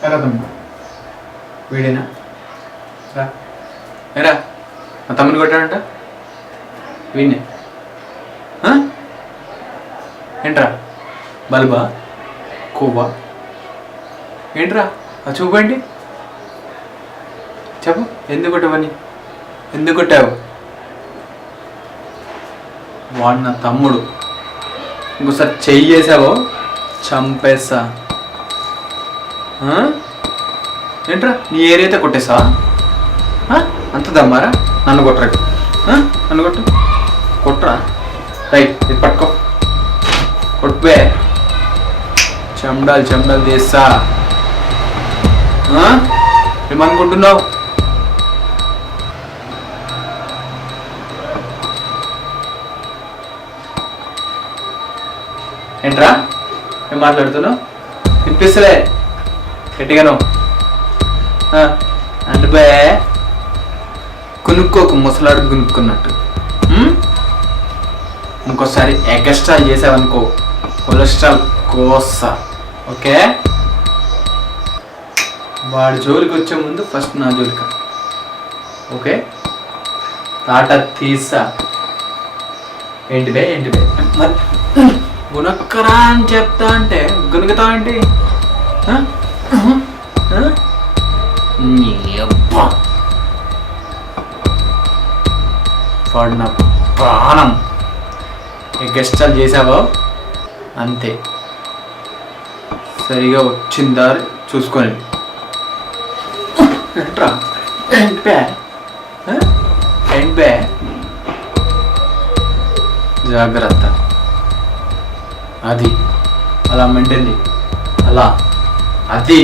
ఎరా తమ్ముడు వీడేనా రా ఎరా మా తమ్ముని కొట్టాడంట వీడినే ఏంట్రా బల్బా కొవ్వా ఏంట్రా అది చూపండి చెప్పు ఎందుకు కొట్టవని ఎందుకు కొట్టావు వాడు నా తమ్ముడు ఇంకోసారి చెయ్యి చేసావో చంపేస్తా ఏంట్రా నీ ఏరియా కొట్టేసావా అంత దమ్మారా నన్ను కొట్టరా నన్ను కొట్టరా రైట్ ఇది పట్టుకో కొట్టువే చెమడాలు తీస్తా ఏమనుకుంటున్నావు ఏంట్రా ఏం మాట్లాడుతున్నావు వినిపిస్తలే గట్టిగాను అంటే బే కొనుక్కోకు ముసలాడు కొనుక్కున్నట్టు ఇంకోసారి ఎక్స్ట్రా చేసావనుకో కొలెస్ట్రాల్ కోస్తా ఓకే వాడి జోలికి వచ్చే ముందు ఫస్ట్ నా జోలికి ఓకే తాట తీసా ఏంటి బే మరి గుణక్కరా అని చెప్తా అంటే గుణుకుతా ఏంటి వాడు నా ప్రాణం ఎక్స్ట్రాలు చేసావో అంతే సరిగా వచ్చిందా చూసుకొని ఏంటి జాగ్రత్త అది అలా మెయింటైన్ అలా అది